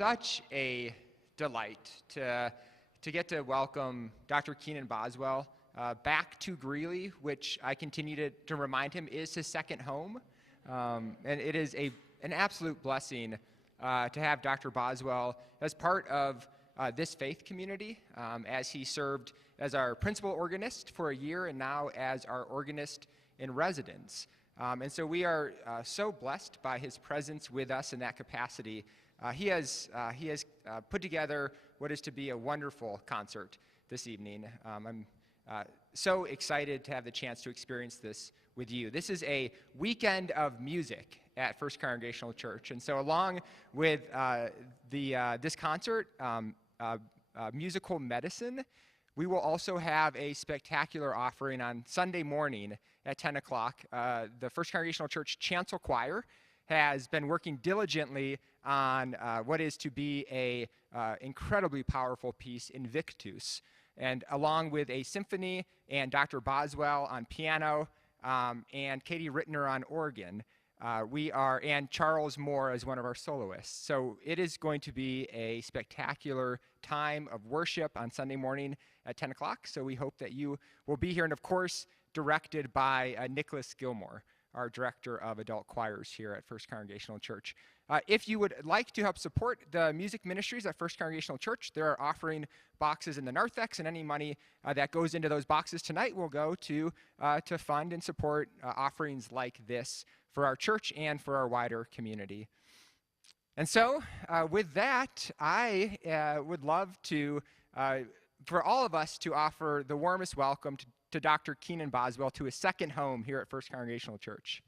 such a delight to get to welcome Dr. Keenan Boswell back to Greeley, which I continue to remind him is his second home. And it is an absolute blessing to have Dr. Boswell as part of this faith community, as he served as our principal organist for a year and now as our organist in residence. And so we are so blessed by his presence with us in that capacity. He has put together what is to be a wonderful concert this evening. I'm so excited to have the chance to experience this with you. This is a weekend of music at First Congregational Church. And so along with this concert, Musical Medicine, we will also have a spectacular offering on Sunday morning at 10 o'clock. The First Congregational Church Chancel Choir has been working diligently on what is to be a incredibly powerful piece, Invictus. And along with a symphony and Dr. Boswell on piano and Katie Rittner on organ, and Charles Moore as one of our soloists. So it is going to be a spectacular time of worship on Sunday morning at 10 o'clock. So we hope that you will be here, and of course, directed by Nicholas Gilmore, our director of adult choirs here at First Congregational Church. If you would like to help support the music ministries at First Congregational Church, there are offering boxes in the narthex, and any money that goes into those boxes tonight will go to fund and support offerings like this for our church and for our wider community. And so with that, I would love to, for all of us to offer the warmest welcome to Dr. Keenan Boswell to his second home here at First Congregational Church.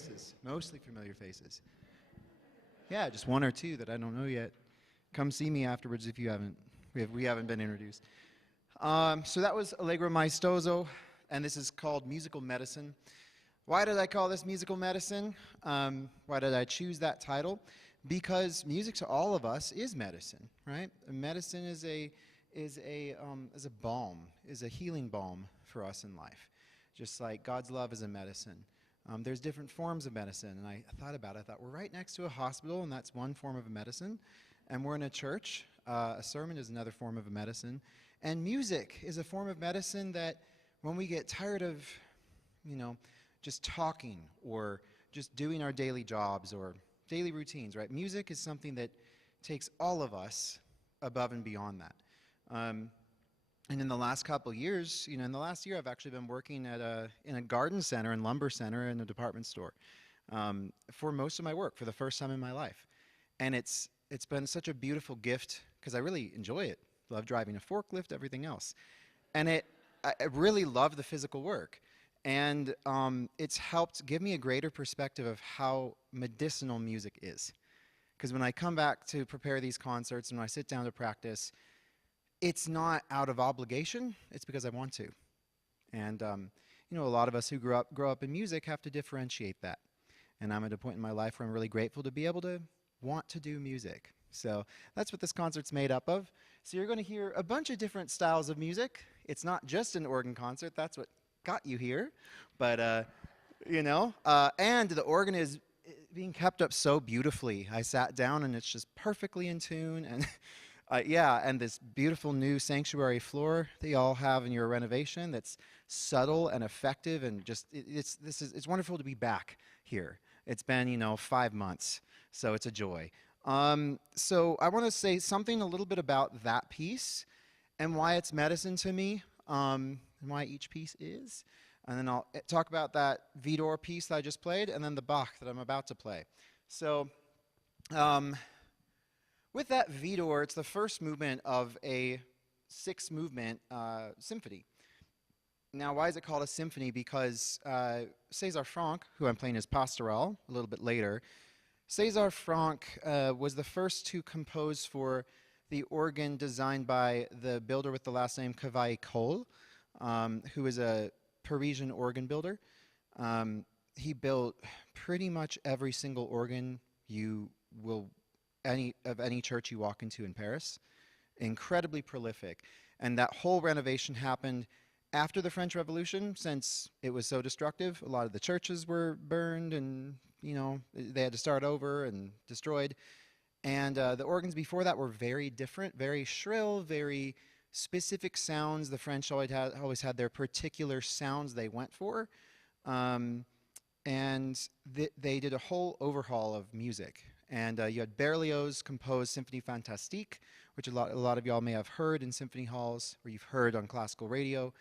faces, mostly familiar faces. Yeah, just one or two that I don't know yet. Come see me afterwards if you haven't. We haven't been introduced. So that was Allegro Maestoso, and this is called Musical Medicine. Why did I call this Musical Medicine? Why did I choose that title? Because music to all of us is medicine, right? Medicine is a balm, is a healing balm for us in life, just like God's love is a medicine. There's different forms of medicine, and I thought about it. I thought, we're right next to a hospital, and that's one form of a medicine. And we're in a church. A sermon is another form of a medicine. And music is a form of medicine that when we get tired of, just talking or just doing our daily jobs or daily routines, right? Music is something that takes all of us above and beyond that. And in the last couple of years, in the last year, I've actually been working in a garden center and lumber center in a department store for most of my work for the first time in my life. And it's been such a beautiful gift because I really enjoy it. Love driving a forklift, everything else. And I really love the physical work. And it's helped give me a greater perspective of how medicinal music is. Because when I come back to prepare these concerts and when I sit down to practice, it's not out of obligation, it's because I want to. And a lot of us who grow up in music have to differentiate that. And I'm at a point in my life where I'm really grateful to be able to want to do music. So that's what this concert's made up of. So you're going to hear a bunch of different styles of music. It's not just an organ concert, that's what got you here. But, and the organ is being kept up so beautifully. I sat down and it's just perfectly in tune. And and this beautiful new sanctuary floor that you all have in your renovation that's subtle and effective, and just it's wonderful to be back here. It's been 5 months, so it's a joy. So I want to say something a little bit about that piece and why it's medicine to me, and why each piece is, and then I'll talk about that Vidor piece that I just played, and then the Bach that I'm about to play. So. With that Vidor, it's the first movement of a 6-movement symphony. Now, why is it called a symphony? Because César Franck, who I'm playing as Pastoral a little bit later, César Franck was the first to compose for the organ designed by the builder with the last name Cavaille-Coll, who is a Parisian organ builder. He built pretty much every single organ you will any church you walk into in Paris. Incredibly prolific. And that whole renovation happened after the French Revolution, since it was so destructive. A lot of the churches were burned and, they had to start over and destroyed. And the organs before that were very different, very shrill, very specific sounds. The French always had their particular sounds they went for. And they did a whole overhaul of music. And you had Berlioz compose Symphonie Fantastique, which a lot of y'all may have heard in symphony halls, or you've heard on classical radio.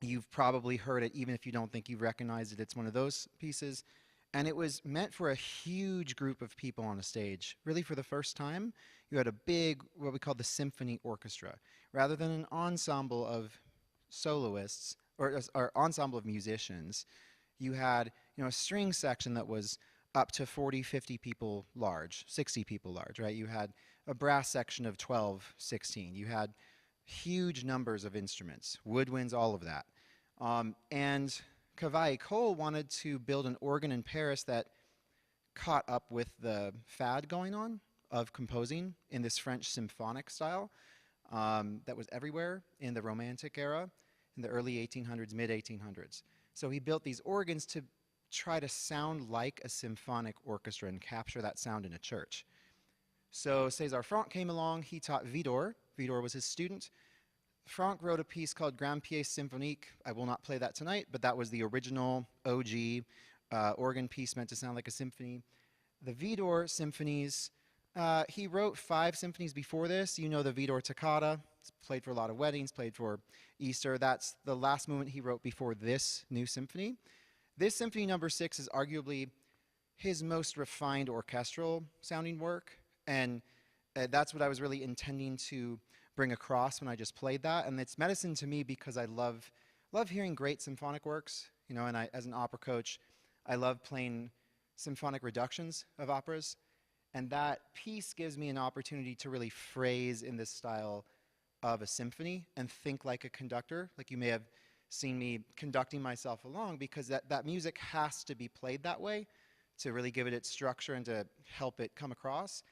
You've probably heard it even if you don't think you've recognized it. It's one of those pieces. And it was meant for a huge group of people on a stage. Really, for the first time, you had a big, what we call the symphony orchestra. Rather than an ensemble of soloists, or ensemble of musicians, you had a string section that was up to 40, 50 people large, 60 people large, right? You had a brass section of 12, 16. You had huge numbers of instruments, woodwinds, all of that. And Cavaille-Coll wanted to build an organ in Paris that caught up with the fad going on of composing in this French symphonic style that was everywhere in the Romantic era, in the early 1800s, mid-1800s. So he built these organs to try to sound like a symphonic orchestra and capture that sound in a church. So César Franck came along, he taught Vidor. Vidor was his student. Franck wrote a piece called Grand Pièce Symphonique. I will not play that tonight, but that was the original OG organ piece meant to sound like a symphony. The Vidor symphonies, he wrote 5 symphonies before this. You know the Vidor Toccata. It's played for a lot of weddings, played for Easter. That's the last movement he wrote before this new symphony. This Symphony Number 6 is arguably his most refined orchestral sounding work, and that's what I was really intending to bring across when I just played that. And it's medicine to me because I love hearing great symphonic works, and I, as an opera coach, I love playing symphonic reductions of operas, and that piece gives me an opportunity to really phrase in this style of a symphony and think like a conductor. Like you may have seen me conducting myself along, because that music has to be played that way to really give it its structure and to help it come across.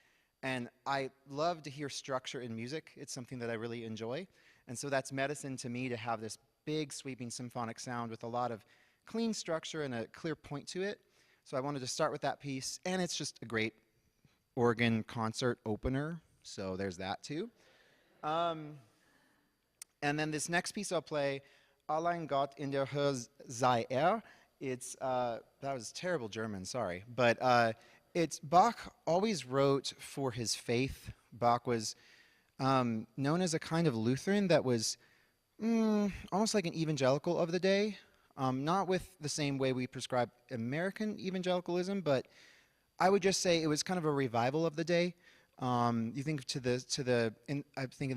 And I love to hear structure in music. It's something that I really enjoy. And so that's medicine to me, to have this big sweeping symphonic sound with a lot of clean structure and a clear point to it. So I wanted to start with that piece, and it's just a great organ concert opener. So there's that too. And then this next piece I'll play, Allein Gott in der Höhe sei er. It's, that was terrible German, sorry. But it's Bach always wrote for his faith. Bach was known as a kind of Lutheran that was almost like an evangelical of the day. Not with the same way we prescribe American evangelicalism, but I would just say it was kind of a revival of the day. You think I think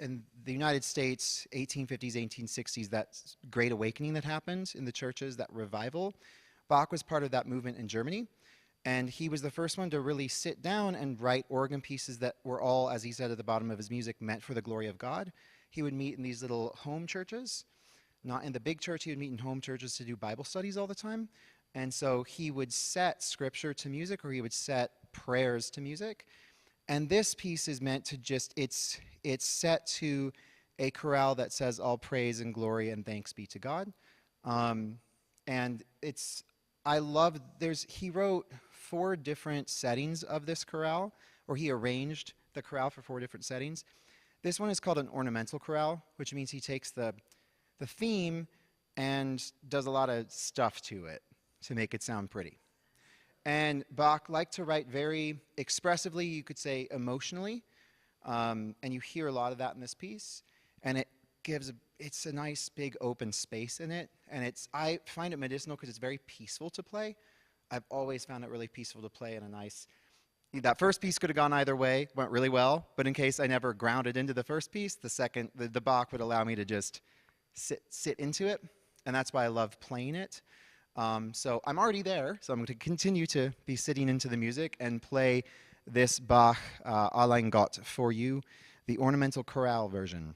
in the United States, 1850s, 1860s, that Great Awakening that happened in the churches, that revival. Bach was part of that movement in Germany, and he was the first one to really sit down and write organ pieces that were all, as he said at the bottom of his music, meant for the glory of God. He would meet in these little home churches, not in the big church. He would meet in home churches to do Bible studies all the time. And so he would set scripture to music, or he would set prayers to music. And this piece is meant to just, it's set to a chorale that says all praise and glory and thanks be to God. And it's, I love, he wrote 4 different settings of this chorale, or he arranged the chorale for 4 different settings. This one is called an ornamental chorale, which means he takes the theme and does a lot of stuff to it to make it sound pretty. And Bach liked to write very expressively, you could say emotionally, and you hear a lot of that in this piece. And it's a nice big open space in it, and I find it medicinal because it's very peaceful to play. I've always found it really peaceful to play, and a nice. That first piece could have gone either way, went really well, but in case I never grounded into the first piece, the Bach would allow me to just sit into it, and that's why I love playing it. So I'm already there, so I'm going to continue to be sitting into the music and play this Bach Allein Gott for you, the ornamental chorale version.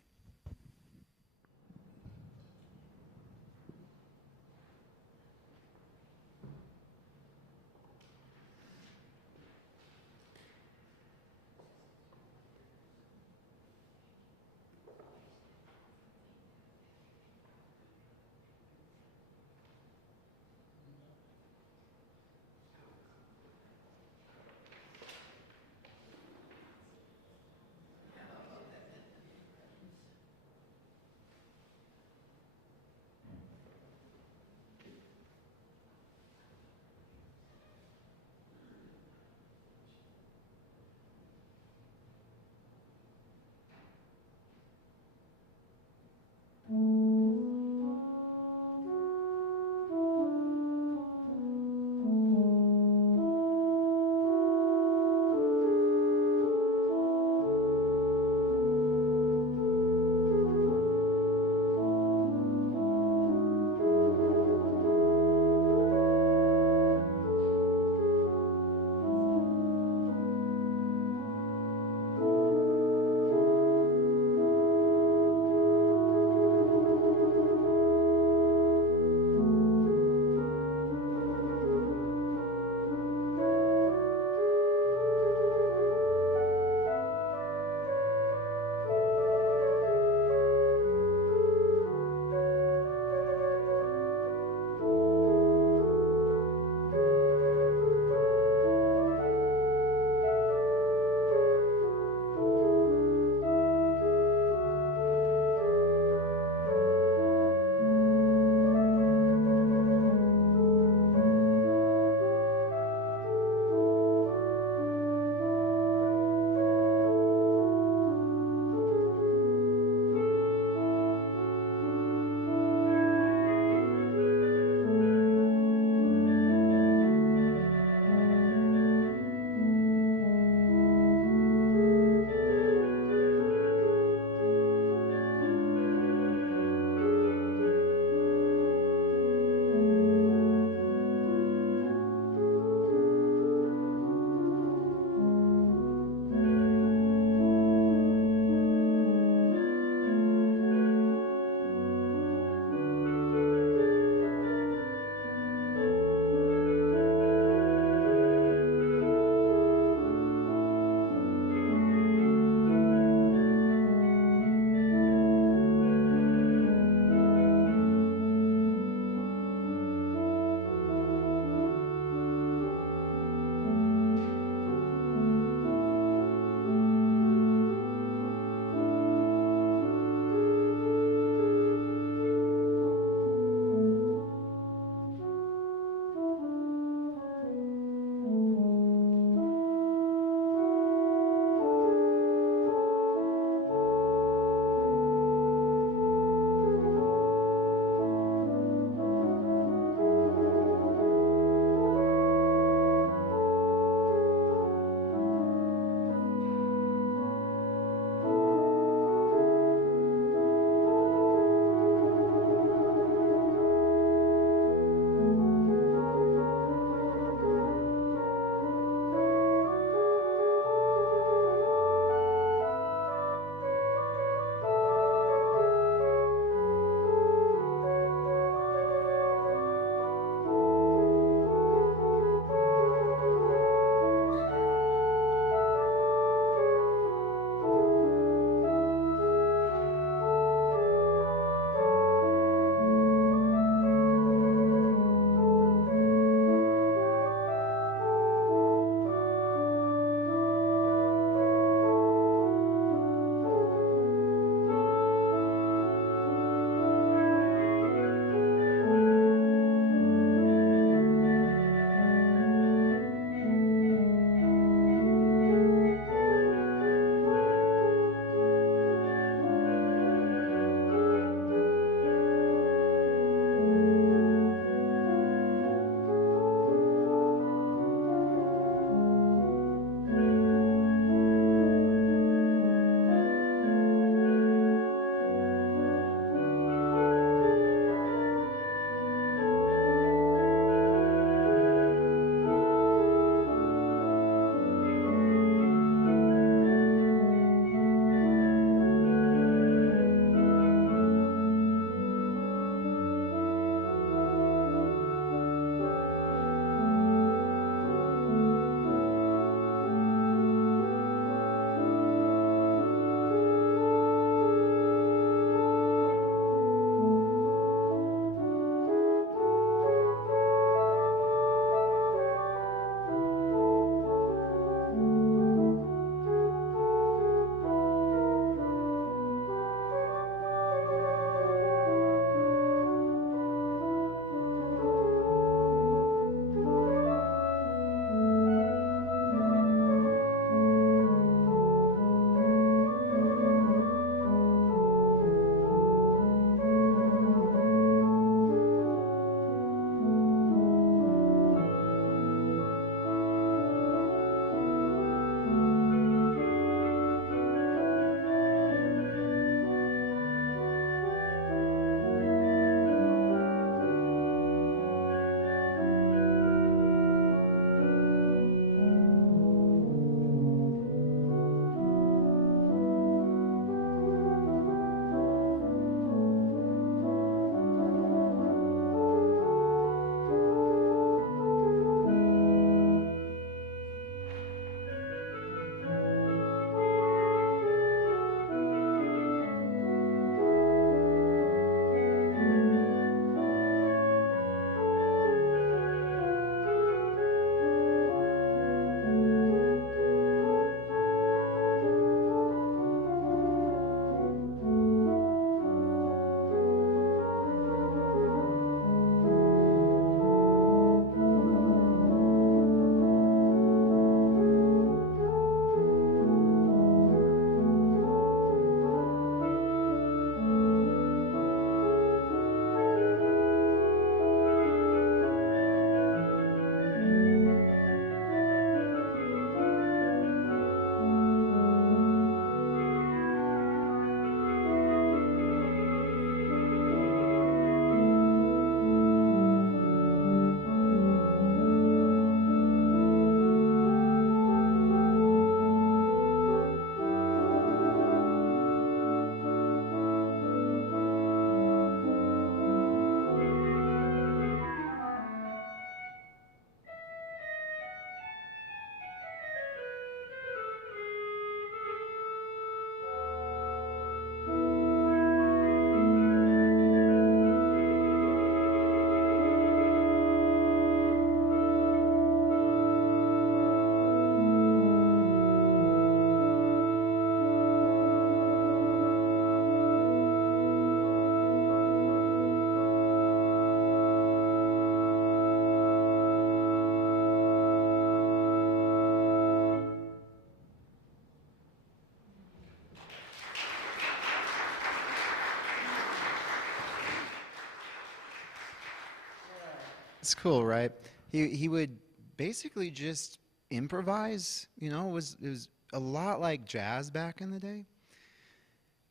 It's cool, right? He would basically just improvise. It was a lot like jazz back in the day,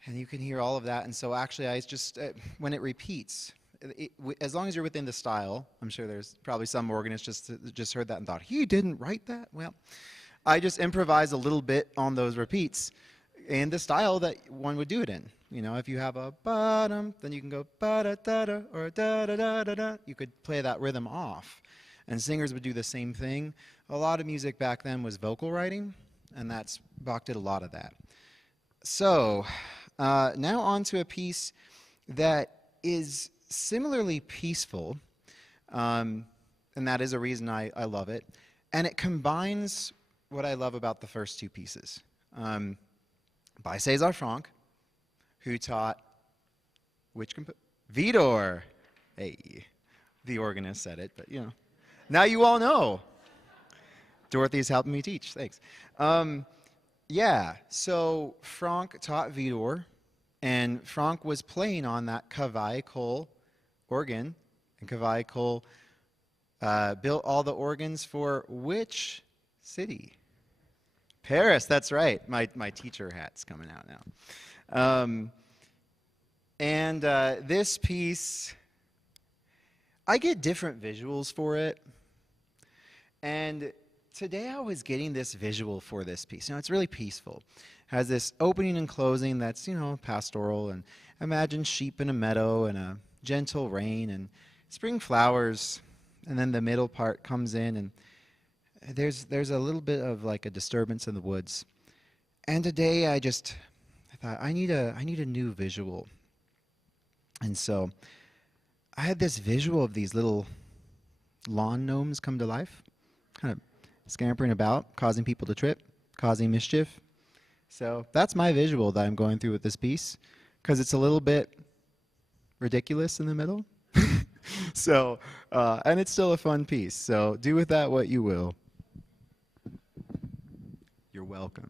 and you can hear all of that. And so actually, I just when it repeats, as long as you're within the style, I'm sure there's probably some organist just heard that and thought he didn't write that. Well, I just improvise a little bit on those repeats in the style that one would do it in. If you have a bottom, then you can go ba da da da or da da da da da. You could play that rhythm off, and singers would do the same thing. A lot of music back then was vocal writing, and Bach did a lot of that. So now on to a piece that is similarly peaceful, and that is a reason I love it. And it combines what I love about the first two pieces. By César Franck, who taught Vidor. Hey, the organist said it, but now you all know. Dorothy's helping me teach. Thanks. Yeah, so Franck taught Vidor, and Franck was playing on that Cavaille organ, and Cavaille built all the organs for which city? Paris, that's right. My teacher hat's coming out now. This piece, I get different visuals for it. And today I was getting this visual for this piece. It's really peaceful. It has this opening and closing that's, pastoral. And imagine sheep in a meadow and a gentle rain and spring flowers. And then the middle part comes in, and there's a little bit of like a disturbance in the woods. And today I thought I need a new visual. And so I had this visual of these little lawn gnomes come to life, kind of scampering about, causing people to trip, causing mischief. So that's my visual that I'm going through with this piece, because it's a little bit ridiculous in the middle. So, and it's still a fun piece. So do with that what you will. You're welcome.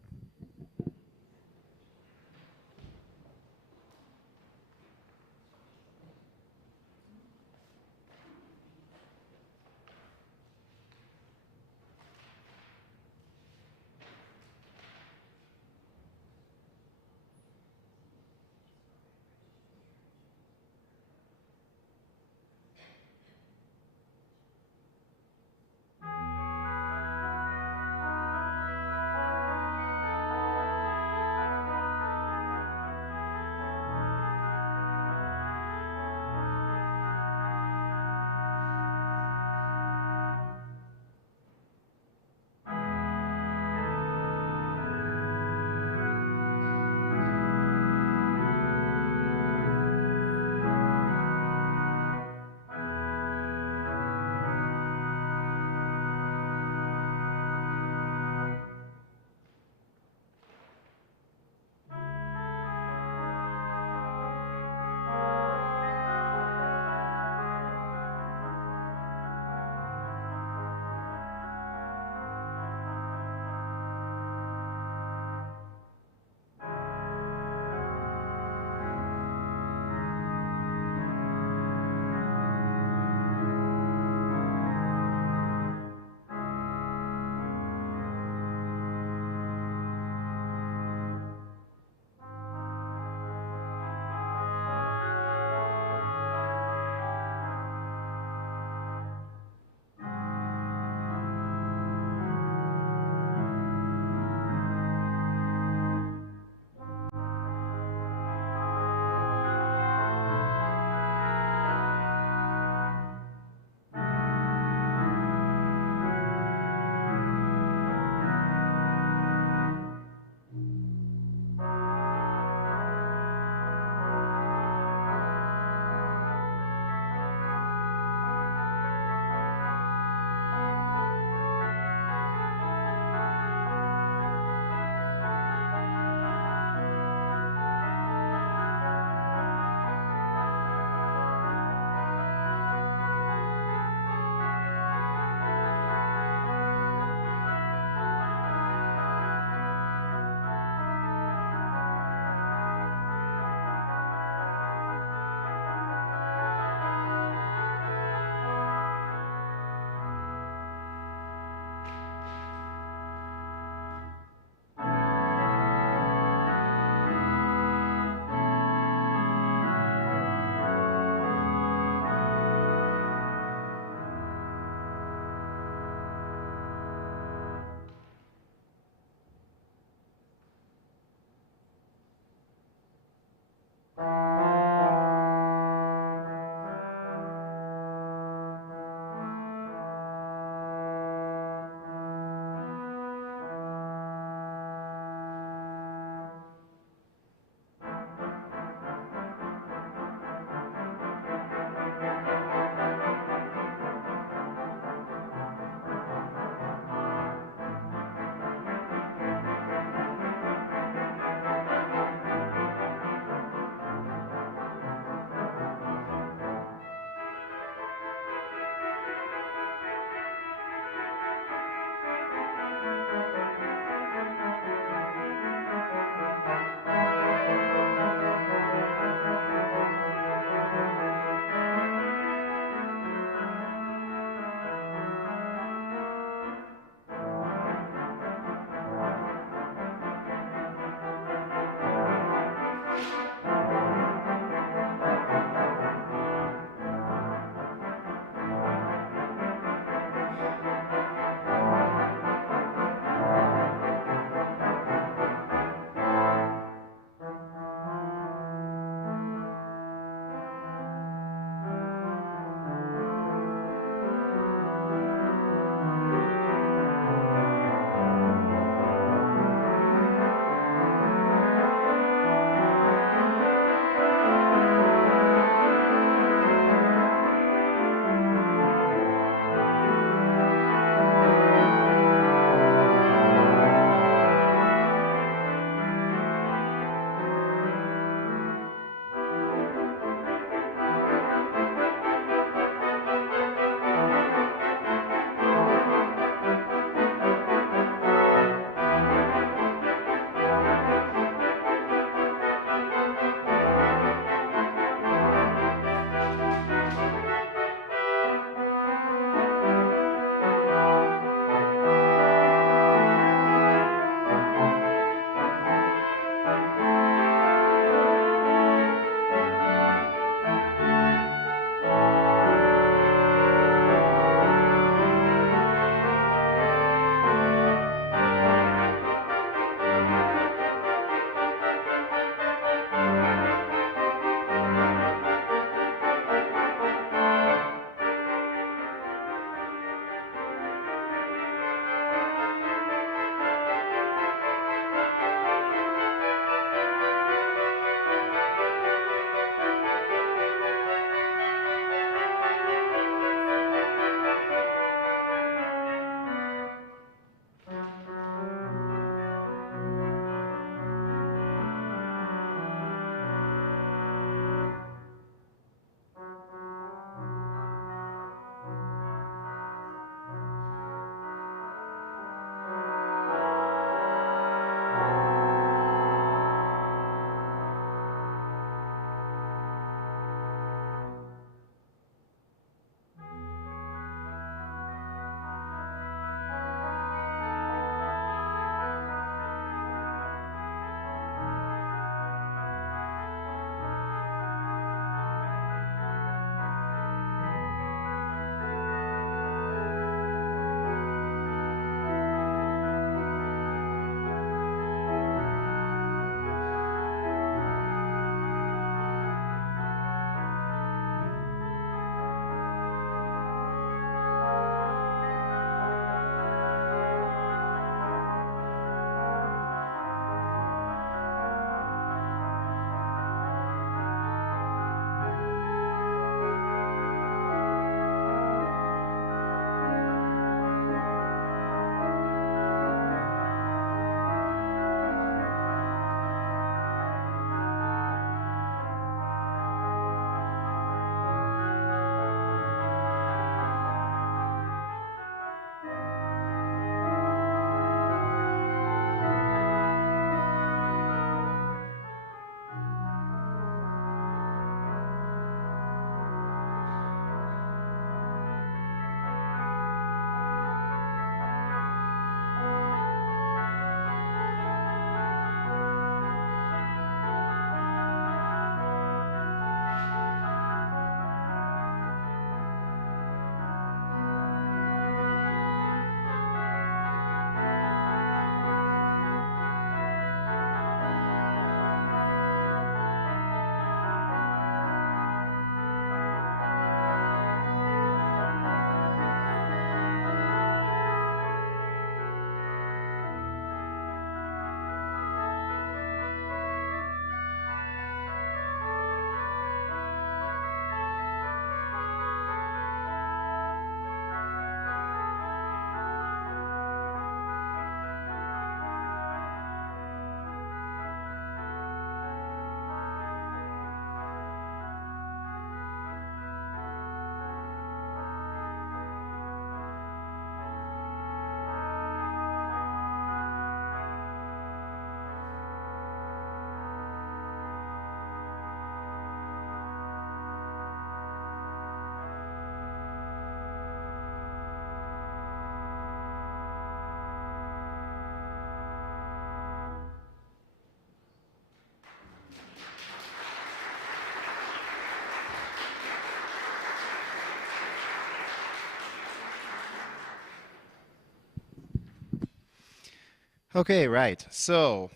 Okay, right. So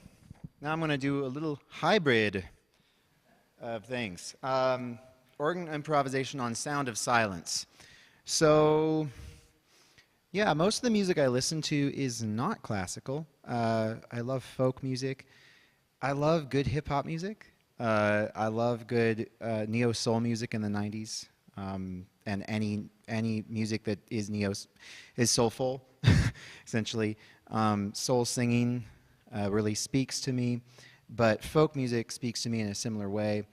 now I'm going to do a little hybrid of things. Organ improvisation on Sound of Silence. So, yeah, most of the music I listen to is not classical. I love folk music. I love good hip hop music. I love good neo soul music in the '90s, and any music that is is soulful, essentially. Soul singing really speaks to me, but folk music speaks to me in a similar way.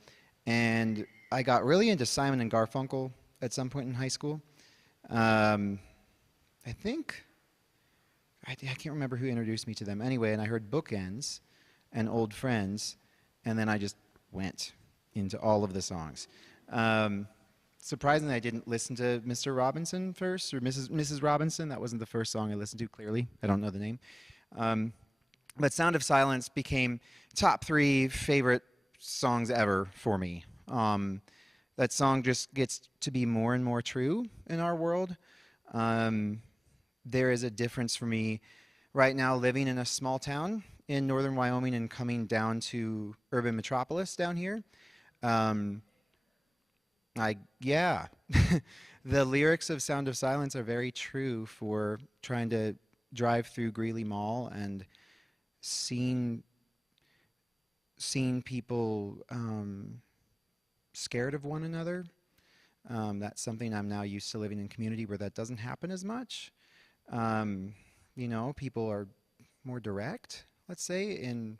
And I got really into Simon and Garfunkel at some point in high school. Um, I think I can't remember who introduced me to them anyway, and I heard Bookends and Old Friends, and then I just went into all of the songs. Surprisingly, I didn't listen to Mr. Robinson first, or Mrs. Robinson. That wasn't the first song I listened to, clearly. I don't know the name. But Sound of Silence became top 3 favorite songs ever for me. That song just gets to be more and more true in our world. There is a difference for me right now living in a small town in northern Wyoming and coming down to urban metropolis down here. Yeah, the lyrics of Sound of Silence are very true for trying to drive through Greeley Mall and seeing people scared of one another. That's something I'm now used to living in a community where that doesn't happen as much. You know, people are more direct, let's say, and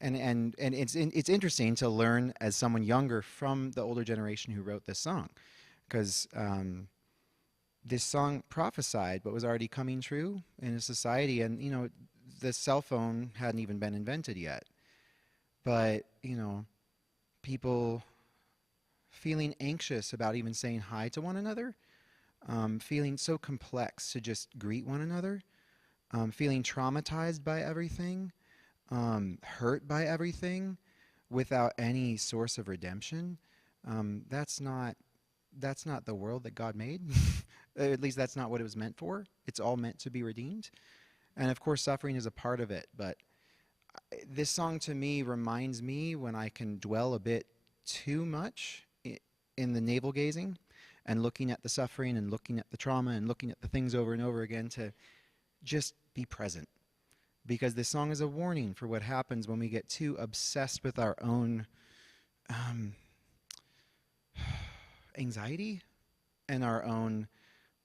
it's interesting to learn as someone younger from the older generation who wrote this song, because this song prophesied what was already coming true in a society, and you know, the cell phone hadn't even been invented yet, but you know, people feeling anxious about even saying hi to one another, feeling so complex to just greet one another, feeling traumatized by everything, hurt by everything, without any source of redemption. That's not the world that God made. At least that's not what it was meant for. It's all meant to be redeemed, and of course, suffering is a part of it. But this song to me reminds me when I can dwell a bit too much in the navel gazing and looking at the suffering and looking at the trauma and looking at the things over and over again, to just be present. Because this song is a warning for what happens when we get too obsessed with our own anxiety and our own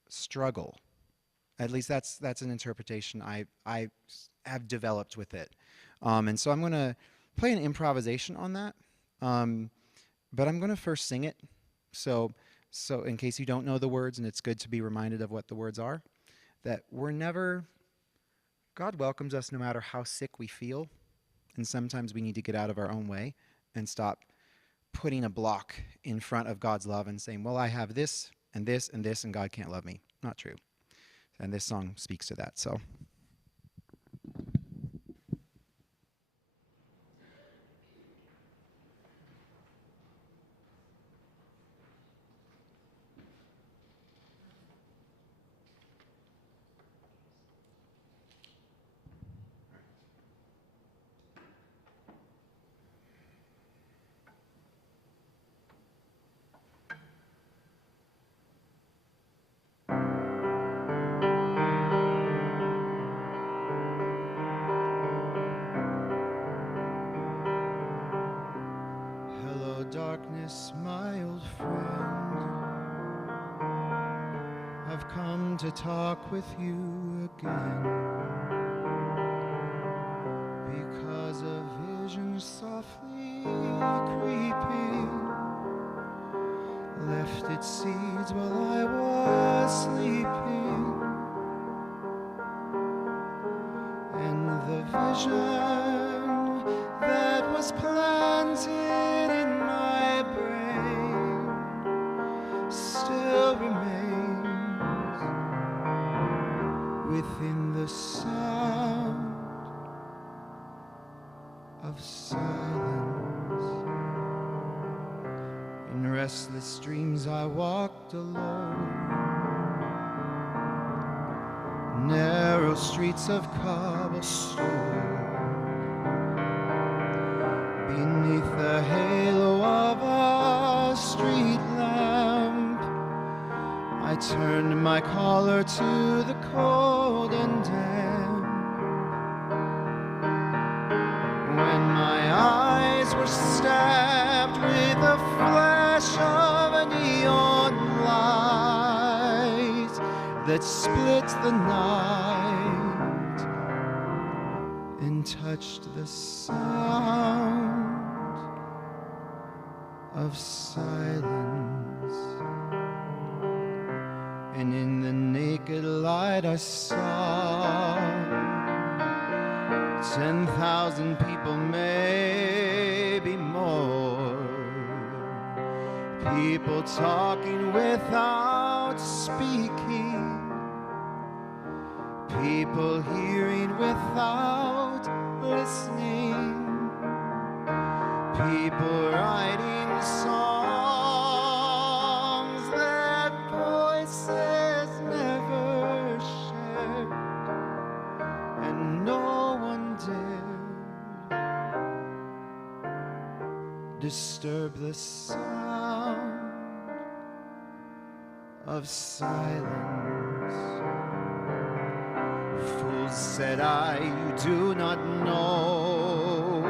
struggle. At least that's an interpretation I have developed with it. And so I'm going to play an improvisation on that. But I'm going to first sing it. So in case you don't know the words, and it's good to be reminded of what the words are, that God welcomes us no matter how sick we feel. And sometimes we need to get out of our own way and stop putting a block in front of God's love and saying, well, I have this and this and this, and God can't love me. Not true. And this song speaks to that. So. Darkness, my old friend, I've come to talk with you again, because a vision softly creeping left its seeds while I was sleeping, and the vision that was planted in my brain still remains within the sound of silence. In restless dreams I walked alone, narrow narrow streets of cobblestone. Beneath the halo of a street lamp, I turned my collar to the cold and damp. When my eyes were stabbed with the flash of a neon light that split the night and touched the sound of silence. And in the naked light I saw 10,000 people, maybe more. People talking without speaking. People hearing without listening. People writing songs that voices never shared, and no one dared disturb the sound of silence. Fools, said I, you do not know.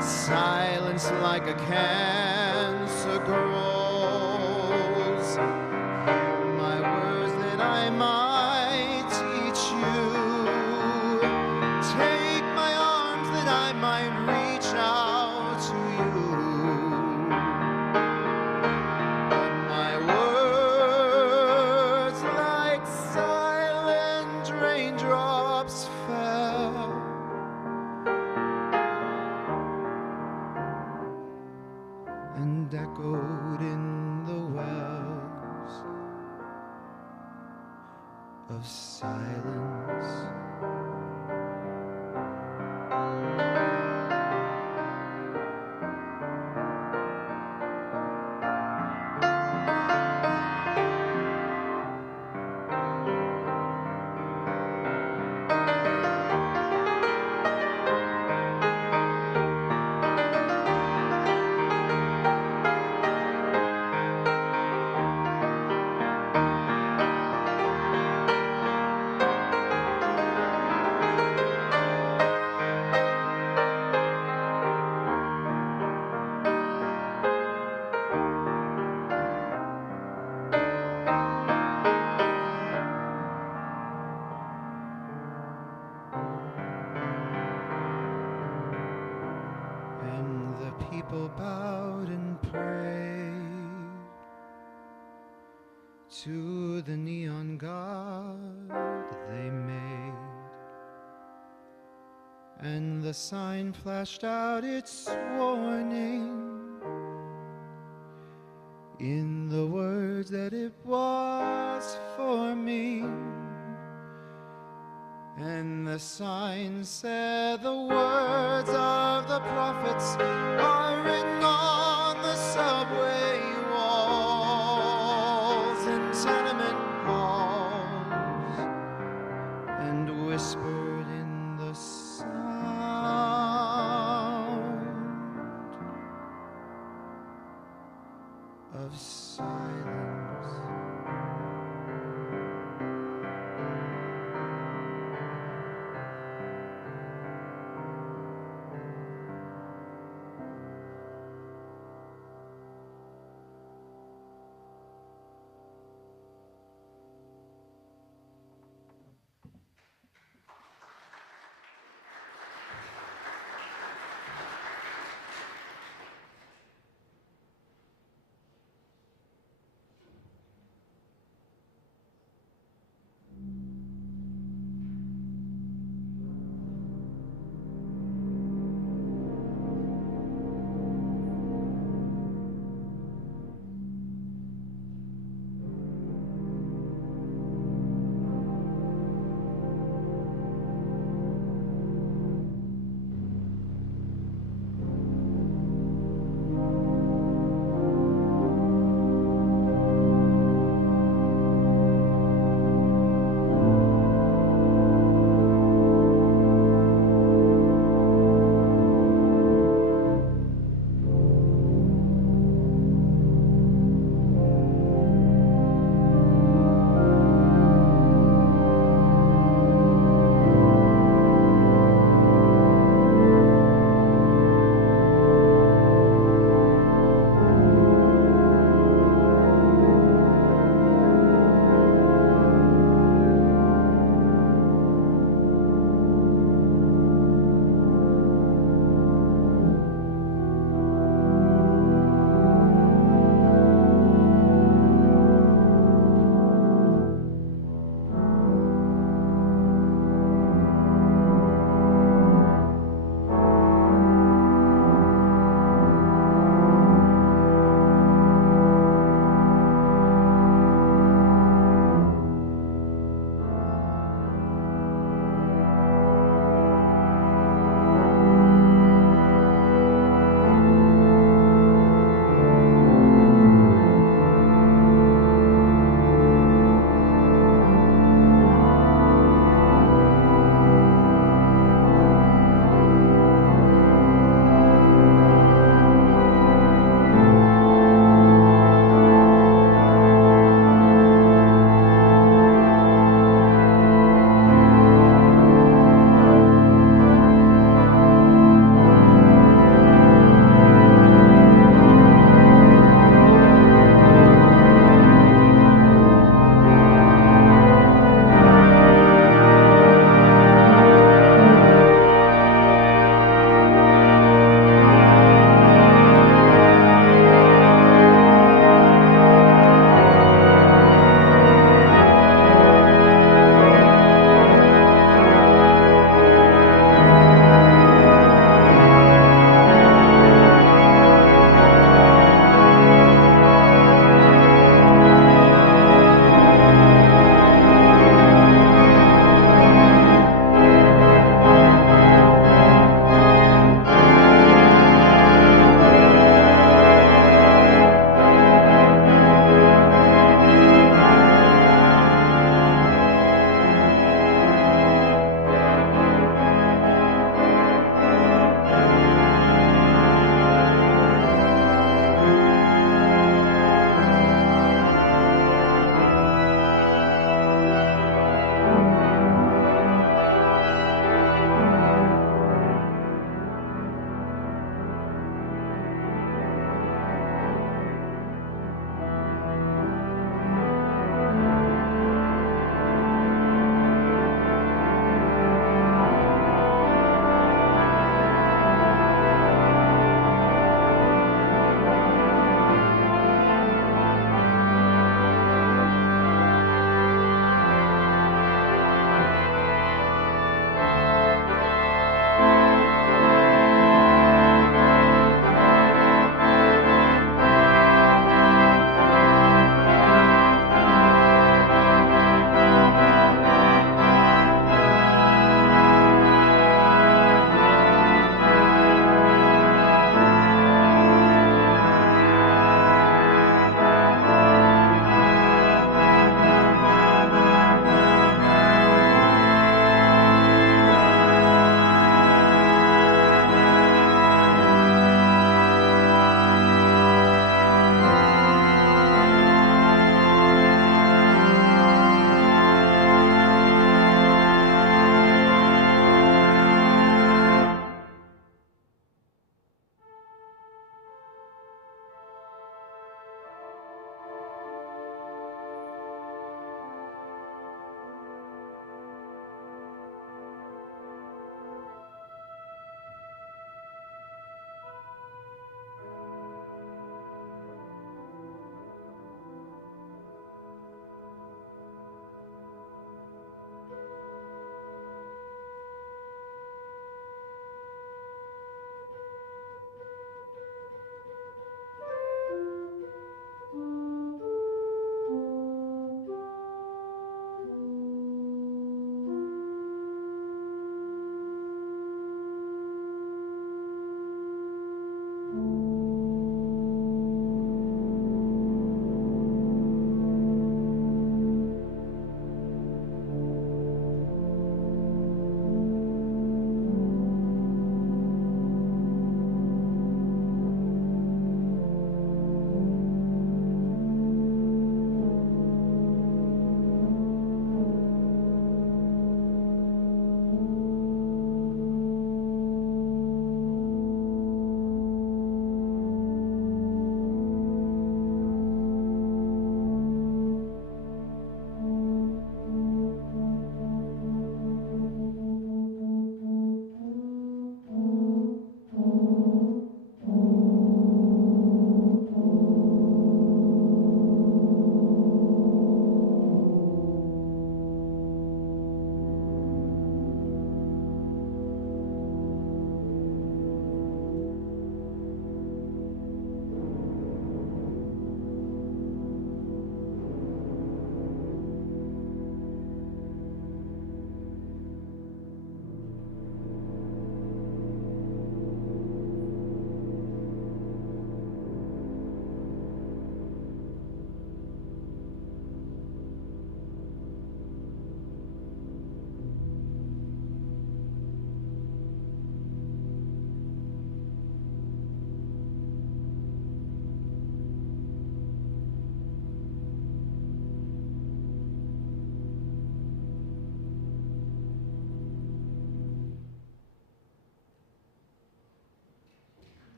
Silence like a cancer grows. Hear my words that I might teach you. Take my arms that I might reach out to you. But my words like silent raindrops fell and echoed in the wells of silence. People bowed and prayed to the neon god they made, and the sign flashed out its warning in the words that it was for me. And the sign said the words of the prophets are written on the subway walls and tenement halls, and whispered in the sound of silence.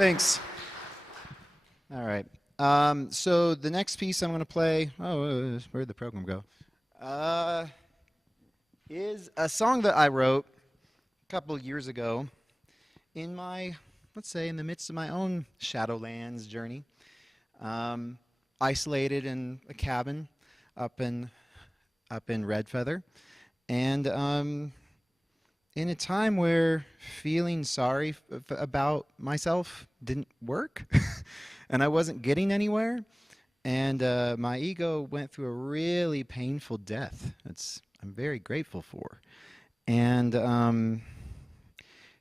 Thanks. All right. So the next piece I'm going to play, where'd the program go? Is a song that I wrote a couple of years ago in my, let's say, in the midst of my own Shadowlands journey. Isolated in a cabin up in Red Feather. And in a time where feeling sorry about myself didn't work and I wasn't getting anywhere, and my ego went through a really painful death. I'm very grateful for. And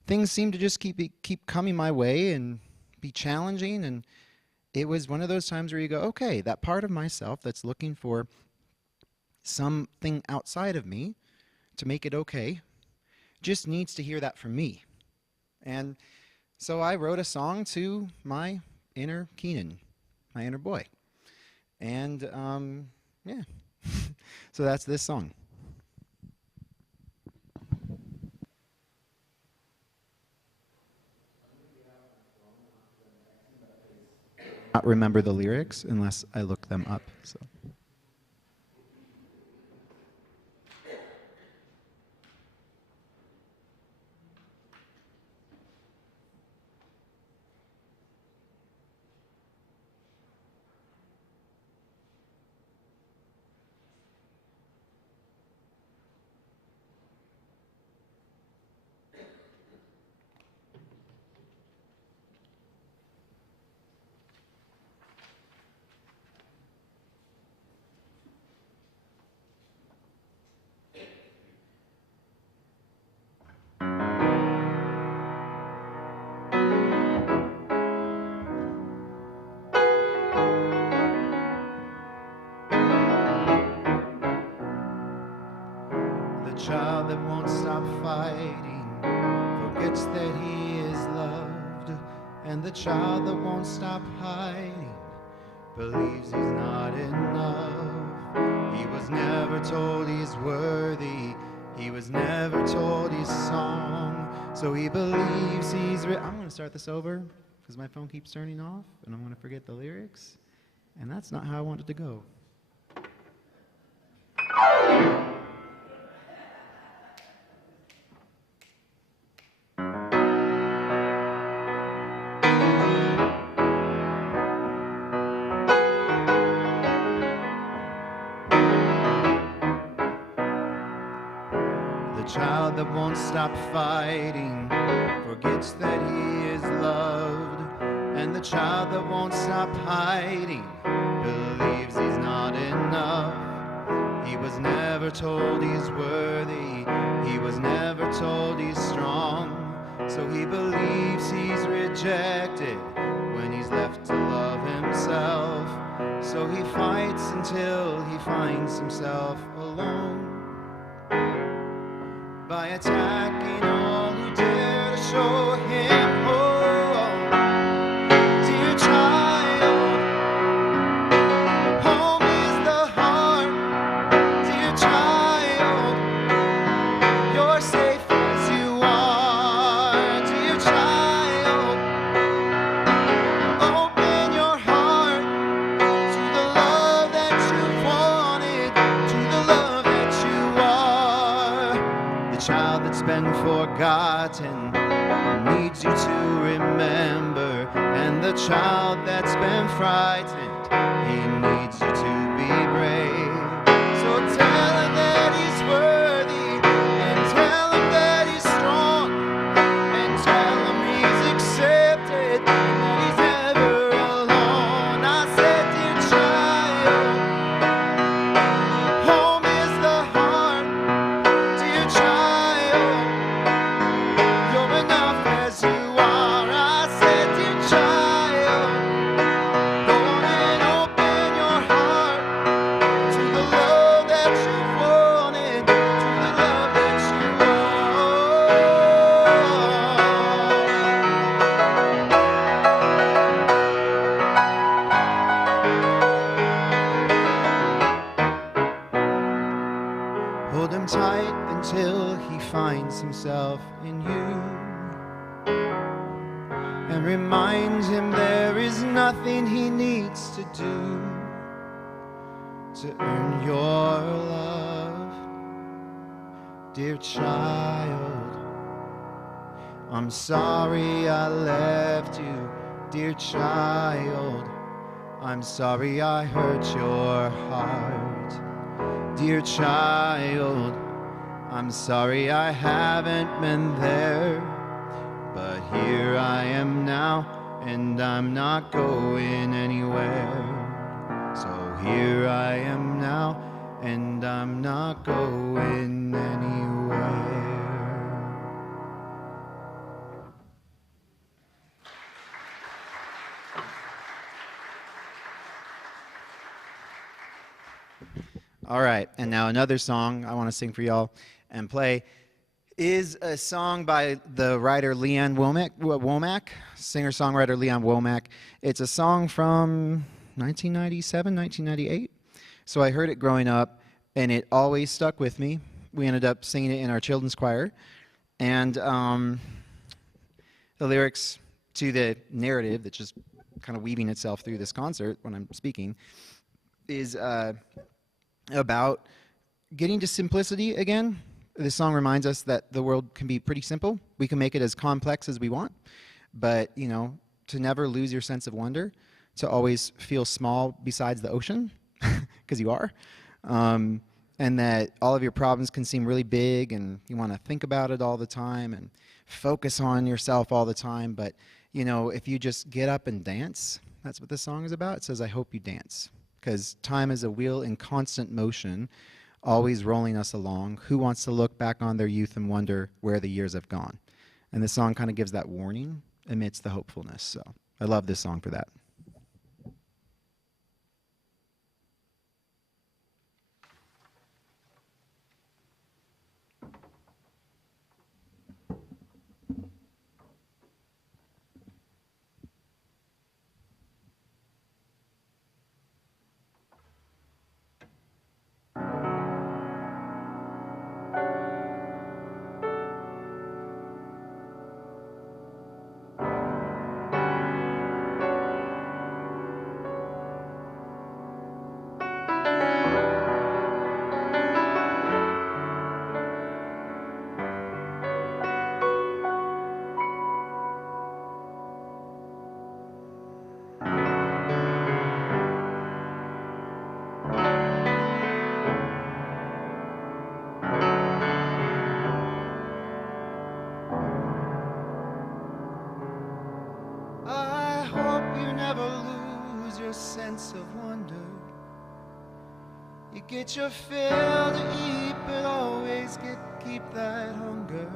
things seemed to just keep coming my way and be challenging, and it was one of those times where you go, okay, that part of myself that's looking for something outside of me to make it okay just needs to hear that from me. And so I wrote a song to my inner Keenan, my inner boy. And yeah, so that's this song. Not remember the lyrics unless I look them up. So. Child that won't stop fighting forgets that he is loved, and the child that won't stop hiding believes he's not enough. He was never told he's worthy, he was never told he's strong, so he believes he's I'm going to start this over because my phone keeps turning off and I'm going to forget the lyrics, and that's not how I want it to go. Child that won't stop fighting forgets that he is loved, and the child that won't stop hiding believes he's not enough. He was never told he's worthy, he was never told he's strong, so he believes he's rejected when he's left to love himself. So he fights until he finds himself alone, by attacking all who dare to show him home. Dear child, home is the heart. Dear child, you're safe as you are. Dear child, open your heart to the love that you've wanted, to the love that you are. The child that's been forgotten needs you to remember, and the child that's been frightened, he needs you to be brave. So tell him that he's worthy, and tell him that he's strong, and tell him he's accepted, and that he's never alone. I said, dear child, home is the heart. Dear child, you're enough as you are. I said, dear child, go on and open your heart to the love that you've wanted, to the love that you are. Hold him tight until he finds himself in you, and Remind him there is nothing he needs to do to earn your love. Dear child, I'm sorry I left you. Dear child, I'm sorry I hurt your heart. Dear child, I'm sorry I haven't been there. But here I am now, and I'm not going anywhere. So here I am now, and I'm not going anywhere. All right, and now another song I want to sing for y'all and play is a song by the writer Leanne Womack, singer-songwriter Leanne Womack. It's a song from 1997, 1998. So I heard it growing up, and it always stuck with me. We ended up singing it in our children's choir. And the lyrics to the narrative that's just kind of weaving itself through this concert when I'm speaking is about getting to simplicity again. This song reminds us that the world can be pretty simple. We can make it as complex as we want, but, you know, to never lose your sense of wonder, to always feel small besides the ocean, because you are, and that all of your problems can seem really big, and you want to think about it all the time and focus on yourself all the time, but, you know, if you just get up and dance, that's what this song is about. It says, I hope you dance, because time is a wheel in constant motion, always rolling us along. Who wants to look back on their youth and wonder where the years have gone? And the song kind of gives that warning amidst the hopefulness. So I love this song for that. Sense of wonder. You get your fill to eat, but always keep that hunger.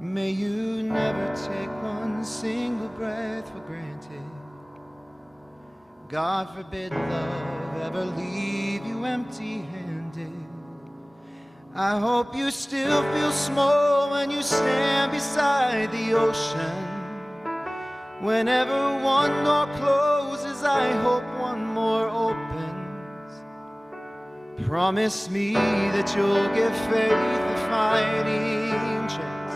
May you never take one single breath for granted. God forbid love ever leave you empty-handed. I hope you still feel small when you stand beside the ocean. Whenever one door closes, I hope one more opens. Promise me that you'll give faith a fighting chance.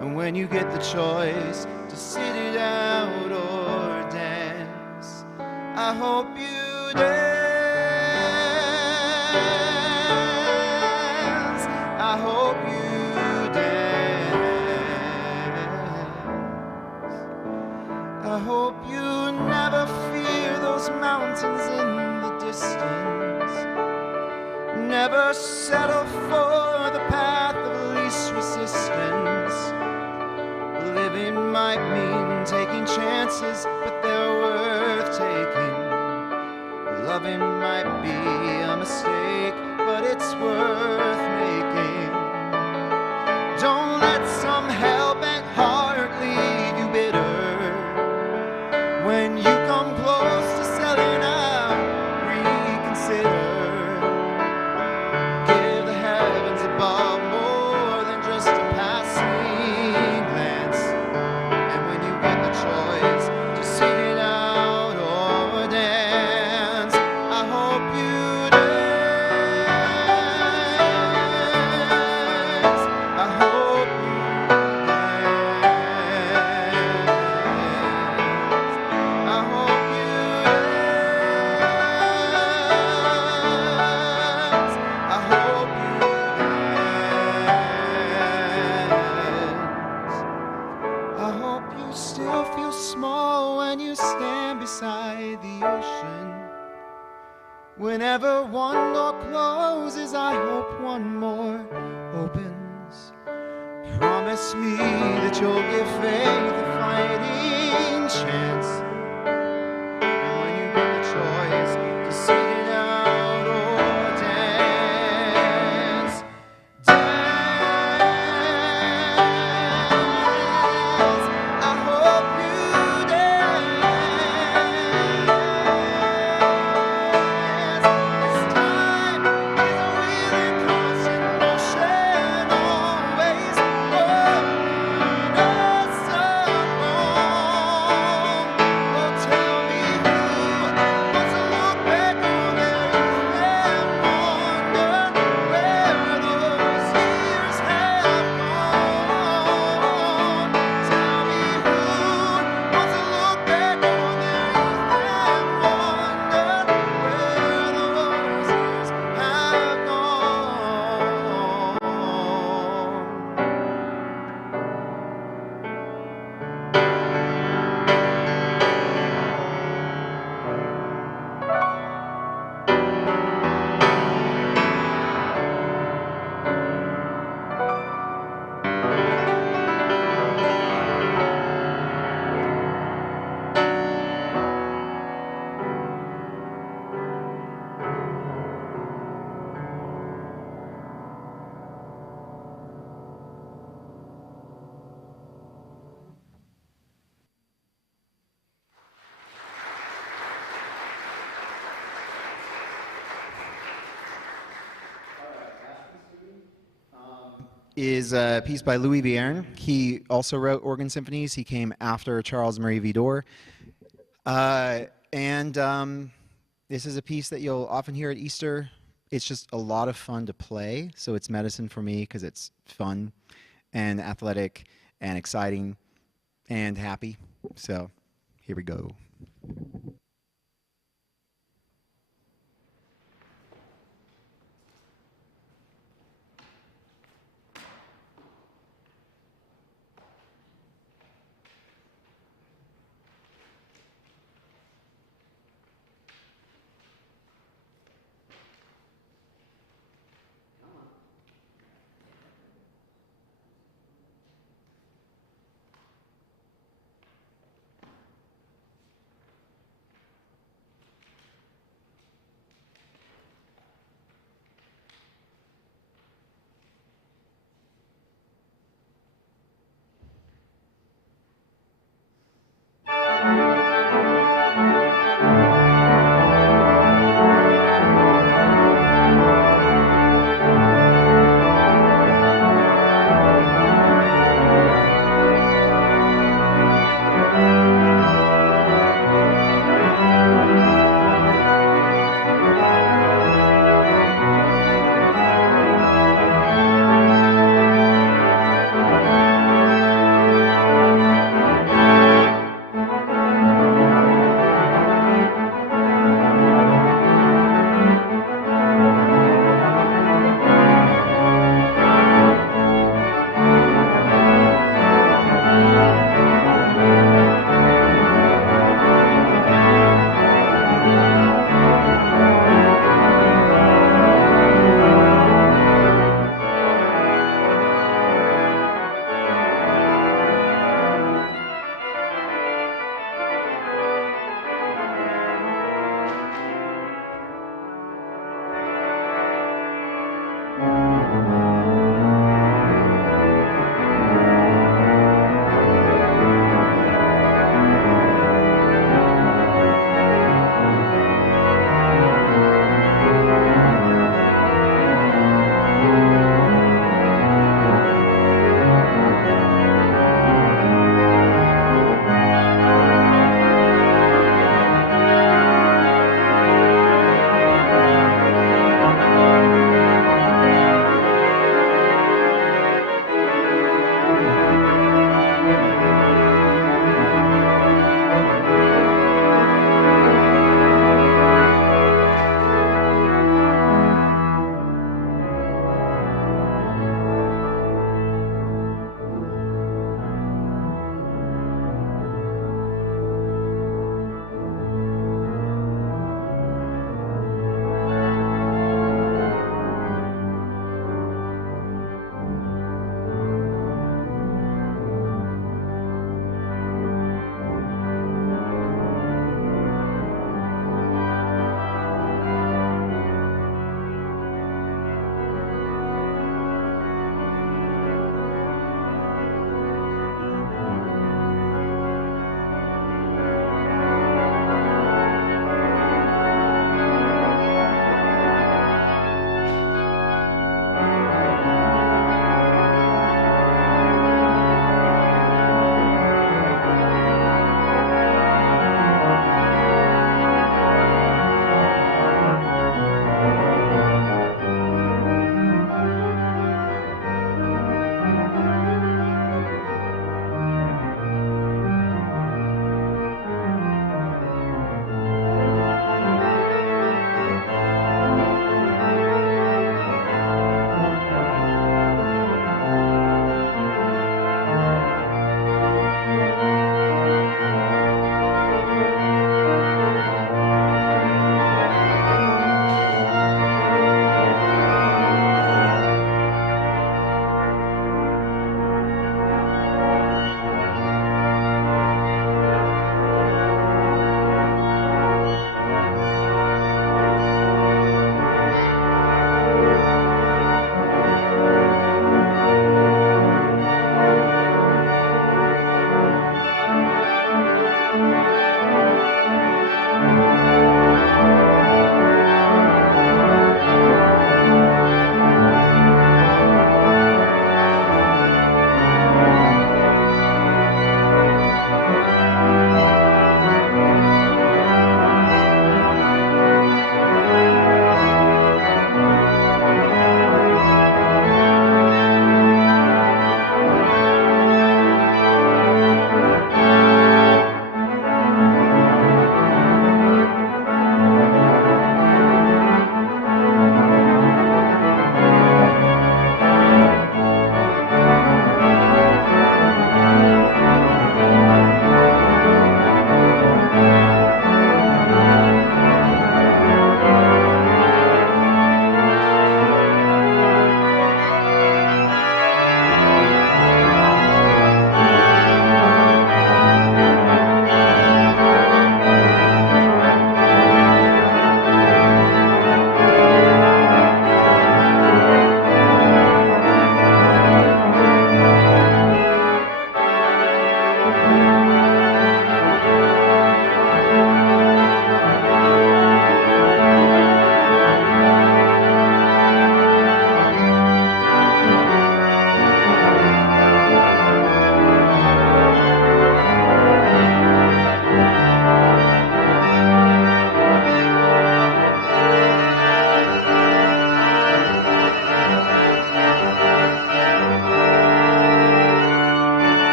And when you get the choice to sit it out or dance, I hope you dance. I hope you dance. I hope you never fear those mountains in the distance. Never settle for the path of least resistance. Living might mean taking chances, but they're worth taking. Loving might be a mistake, but it's worth making. Don't let some hell-bent heart leave you bitter. When you come close to selling out, reconsider. Give the heavens above more than just a passing glance. And when you get the choice to sit it out or dance, I hope you dance. when you stand beside the ocean. Whenever one door closes, I hope one more opens. Promise me that you'll give faith a fighting chance. And when you get the choice to sit it out or dance, dance, I hope you dance. This time is a really constant motion, always going us along. Oh, tell me who wants to look back on their youth and wonder where those years have gone. Tell me who wants to look back on their youth and wonder where those years have gone. Is a piece by Louis Vierne. He also wrote organ symphonies. He came after Charles Marie Widor. This is a piece that you'll often hear at Easter. It's just a lot of fun to play, so it's medicine for me because it's fun and athletic and exciting and happy. So here we go.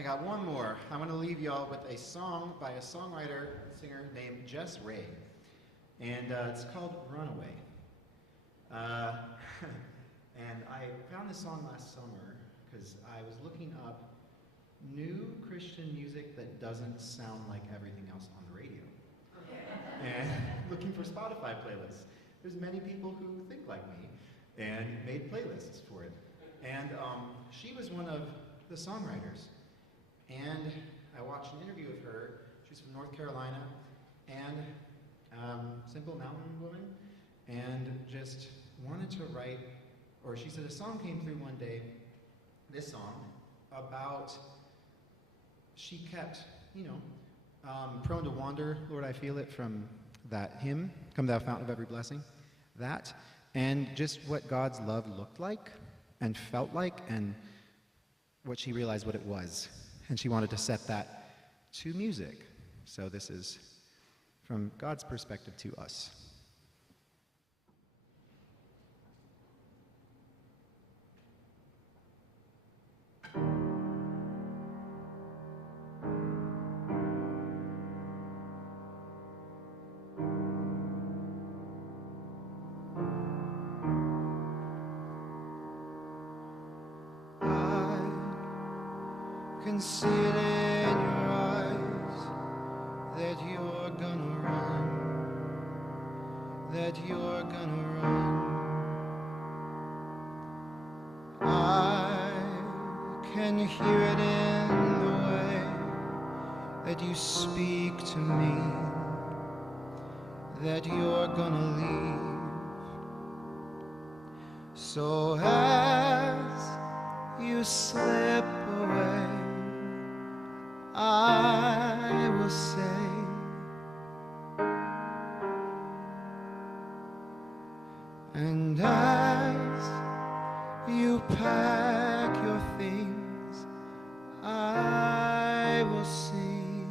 I got one more. I want to leave y'all with a song by a songwriter, singer named Jess Ray. And it's called Runaway. And I found this song last summer because I was looking up new Christian music that doesn't sound like everything else on the radio. And looking for Spotify playlists. There's many people who think like me and made playlists for it. And she was one of the songwriters. And I watched an interview of her. She's from North Carolina and simple mountain woman, and just wanted to write, or she said a song came through one day, this song, about she kept, prone to wander, Lord, I feel it, from that hymn, Come Thou Fountain of Every Blessing, that, and just what God's love looked like and felt like, and what she realized what it was. And she wanted to set that to music. So this is from God's perspective to us. Can see it in your eyes that you're gonna run, that you're gonna run. I can hear it in the way that you speak to me, that you're gonna leave. So as you slip away, I will say, and as you pack your things, I will sing.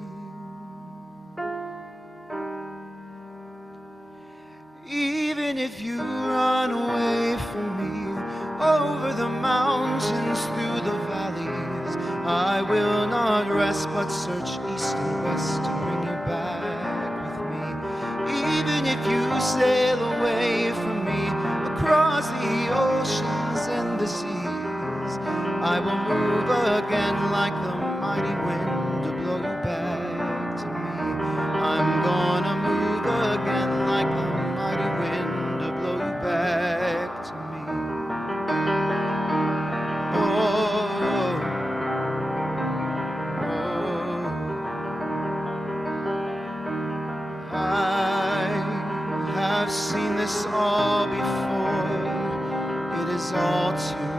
Even if you run away from me, over the mountains, through the valleys, I will not rest but search east and west to bring you back with me. Even if you sail away from me across the oceans and the seas, I will move again like the mighty wind to blow you back to me. I'm gonna move again like the mighty wind to blow you back to me. I've seen this all before. It is all too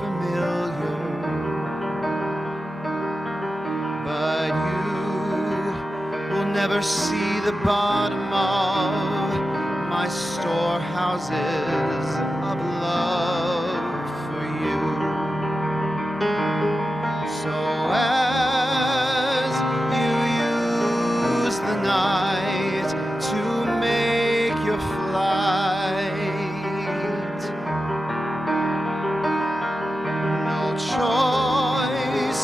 familiar. But you will never see the bottom of my storehouses of love for you. So as you use the night to make your flight, no choice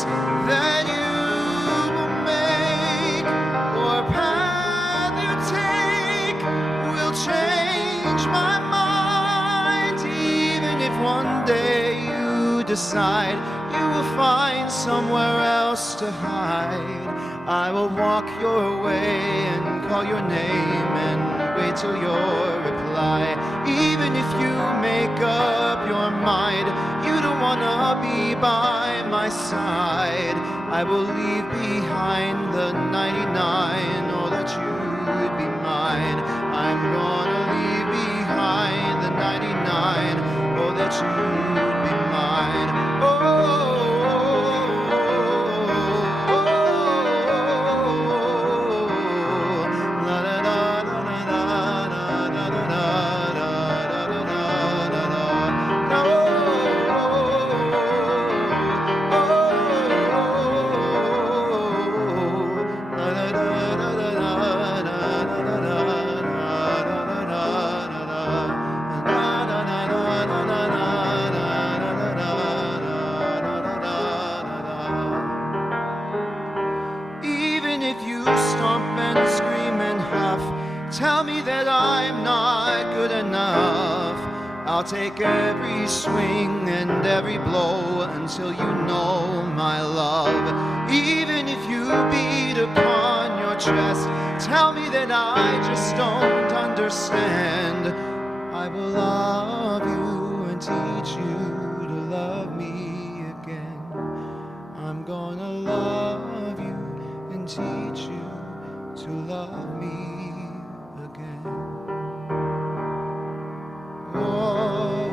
that you will make or path you take will change my mind. Even if one day you decide you will find somewhere else to hide, I will walk your way and call your name and wait till your reply. Even if you make up your mind you don't wanna be by my side, I will leave behind the 99, oh that you'd be mine. I'm gonna leave behind the 99, oh that you'd be mine. I'll take every swing and every blow until you know my love. Even if you beat upon your chest, tell me that I just don't understand. I will love you and teach you to love me again. I'm gonna love you and teach you to love me again. Oh,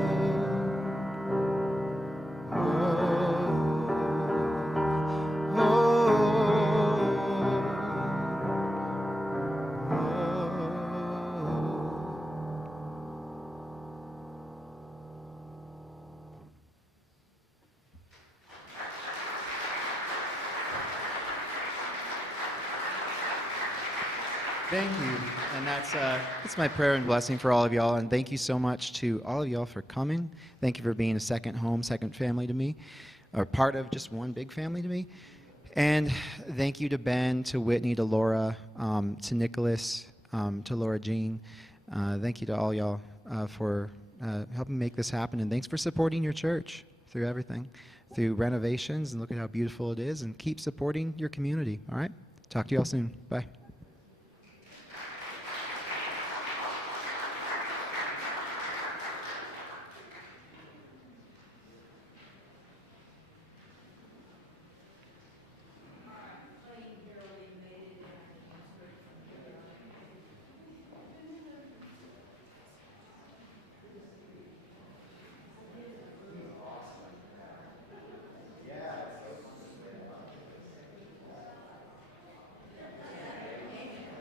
thank you. And that's my prayer and blessing for all of y'all. And thank you so much to all of y'all for coming. Thank you for being a second home, second family to me, or part of just one big family to me. And thank you to Ben, to Whitney, to Laura, to Nicholas, to Laura Jean. Thank you to all y'all for helping make this happen. And thanks for supporting your church through everything, through renovations. And look at how beautiful it is. And keep supporting your community, all right? Talk to y'all soon. Bye.